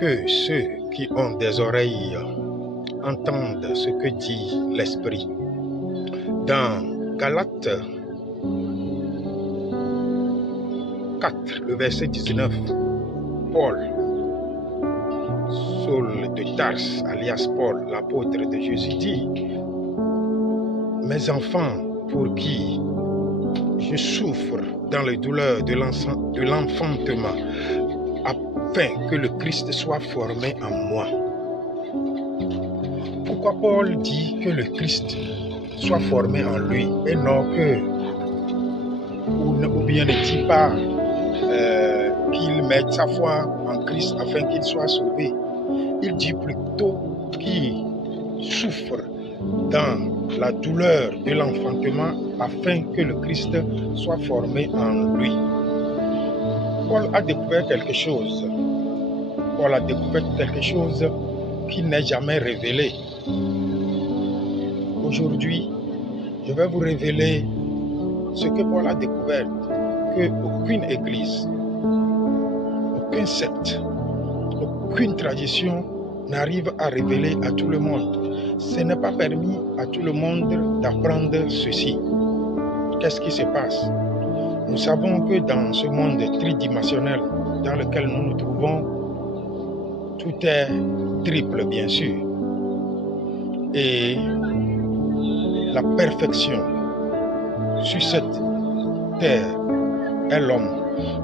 Que ceux qui ont des oreilles entendent ce que dit l'Esprit. Dans Galates 4, le verset 19, Paul, Saul de Tarse, alias Paul, l'apôtre de Jésus, dit: Mes enfants, pour qui je souffre dans les douleurs de l'enfantement, afin que le Christ soit formé en moi. Pourquoi Paul dit que le Christ soit formé en lui et non que, ou bien ne dit pas qu'il mette sa foi en Christ afin qu'il soit sauvé? Il dit plutôt qu'il souffre dans la douleur de l'enfantement afin que le Christ soit formé en lui. Paul a découvert quelque chose. Paul a découvert quelque chose qui n'est jamais révélé. Aujourd'hui, je vais vous révéler ce que Paul a découvert, qu'aucune église, aucun secte, aucune tradition n'arrive à révéler à tout le monde. Ce n'est pas permis à tout le monde d'apprendre ceci. Qu'est-ce qui se passe? Nous savons que dans ce monde tridimensionnel dans lequel nous nous trouvons, tout est triple, bien sûr. Et la perfection sur cette terre est l'homme.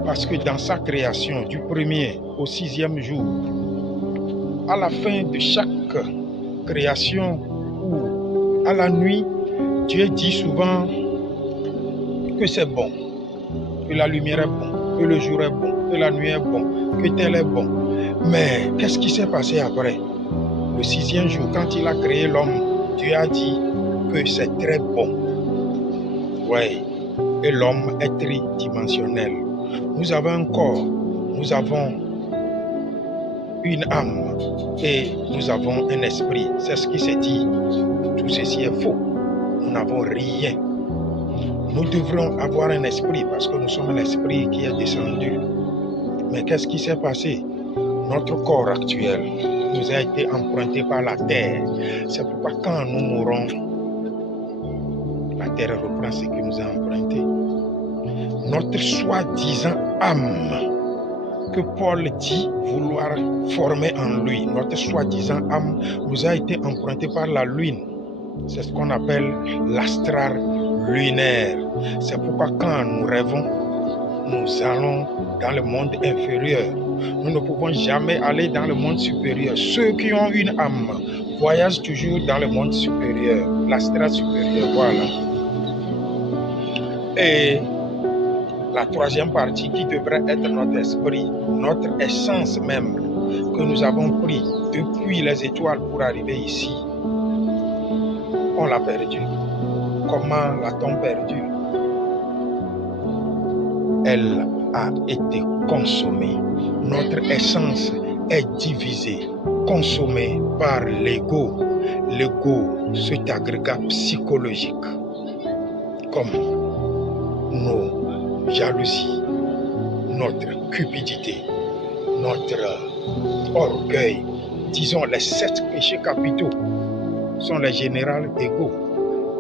Parce que dans sa création, du 1er au 6e jour, à la fin de chaque création ou à la nuit, Dieu dit souvent que c'est bon, que la lumière est bon, que le jour est bon, que la nuit est bon, que tel est bon. Mais qu'est-ce qui s'est passé après? Le 6e jour, quand il a créé l'homme, Dieu a dit que c'est très bon. Oui, et l'homme est tridimensionnel. Nous avons un corps, nous avons une âme et nous avons un esprit. C'est ce qui s'est dit. Tout ceci est faux. Nous n'avons rien. Nous devrons avoir un esprit parce que nous sommes l'esprit qui est descendu. Mais qu'est-ce qui s'est passé? Notre corps actuel nous a été emprunté par la terre. C'est pourquoi quand nous mourrons, la terre reprend ce qui nous a emprunté. Notre soi-disant âme que Paul dit vouloir former en lui, notre soi-disant âme nous a été empruntée par la lune. C'est ce qu'on appelle l'astral lunaire. C'est pourquoi quand nous rêvons, nous allons dans le monde inférieur. Nous ne pouvons jamais aller dans le monde supérieur. Ceux qui ont une âme voyagent toujours dans le monde supérieur, l'astral supérieur, voilà. Et la troisième partie qui devrait être notre esprit, notre essence même, que nous avons pris depuis les étoiles pour arriver ici, on l'a perdu. Comment l'a-t-on perdu? Elle a été consommée. Notre essence est divisée, consommée par l'ego. L'ego, cet agrégat psychologique, comme nos jalousies, notre cupidité, notre orgueil. Disons, les 7 péchés capitaux sont les générales égaux.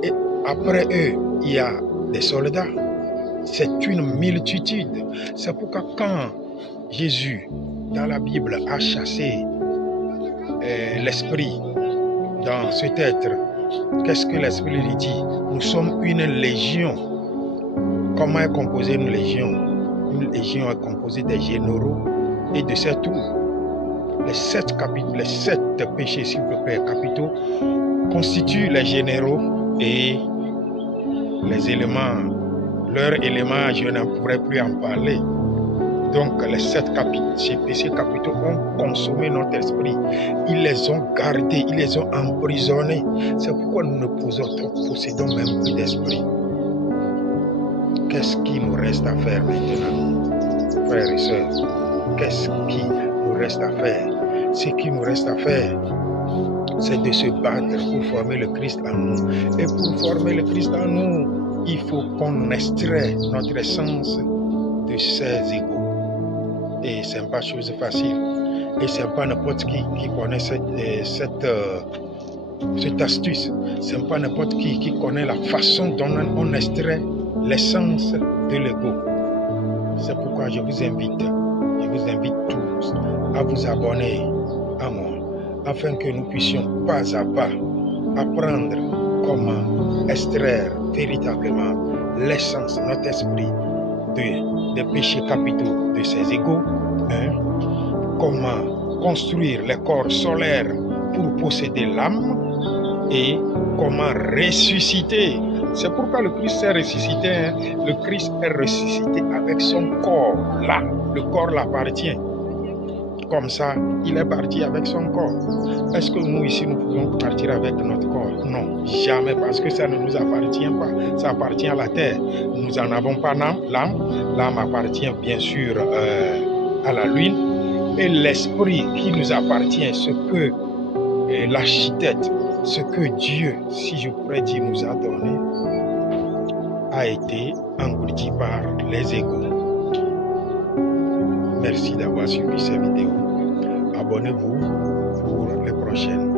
Et après eux, il y a des soldats. C'est une multitude. C'est pourquoi quand Jésus, dans la Bible, a chassé l'esprit dans cet être, qu'est-ce que l'esprit lui dit? Nous sommes une légion. Comment est composée une légion? Une légion est composée des généraux et de ses troupes. Les 7 péchés, s'il vous plaît, capitaux, constituent les généraux et les éléments. Leurs éléments, je ne pourrais plus en parler. Donc, les 7 péchés capitaux ont consommé notre esprit. Ils les ont gardés, ils les ont emprisonnés. C'est pourquoi nous ne possédons même plus d'esprit. Qu'est-ce qui nous reste à faire maintenant, frères et sœurs? Qu'est-ce qui nous reste à faire? Ce qui nous reste à faire, c'est de se battre pour former le Christ en nous. Et pour former le Christ en nous, il faut qu'on extrait notre essence de ces égos. Et ce n'est pas chose facile. Et c'est pas n'importe qui connaît cette astuce. C'est pas n'importe qui connaît la façon dont on extrait l'essence de l'ego. C'est pourquoi je vous invite tous à vous abonner à moi, afin que nous puissions pas à pas apprendre comment extraire véritablement l'essence, notre esprit des péchés capitaux de ces égos, comment construire les corps solaires pour posséder l'âme et comment ressusciter. C'est pourquoi le Christ est ressuscité. Le Christ est ressuscité avec son corps. Là, le corps l'appartient. Comme ça, il est parti avec son corps. Est-ce que nous ici, nous pouvons partir avec notre corps? Non, jamais, parce que ça ne nous appartient pas. Ça appartient à la terre. Nous n'en avons pas l'âme. L'âme appartient bien sûr à la lune. Et l'esprit qui nous appartient, ce que l'architecte, ce que Dieu, si je pourrais dire, nous a donné, a été englouti par les égos. Merci d'avoir suivi cette vidéo. Abonnez-vous pour les prochaines.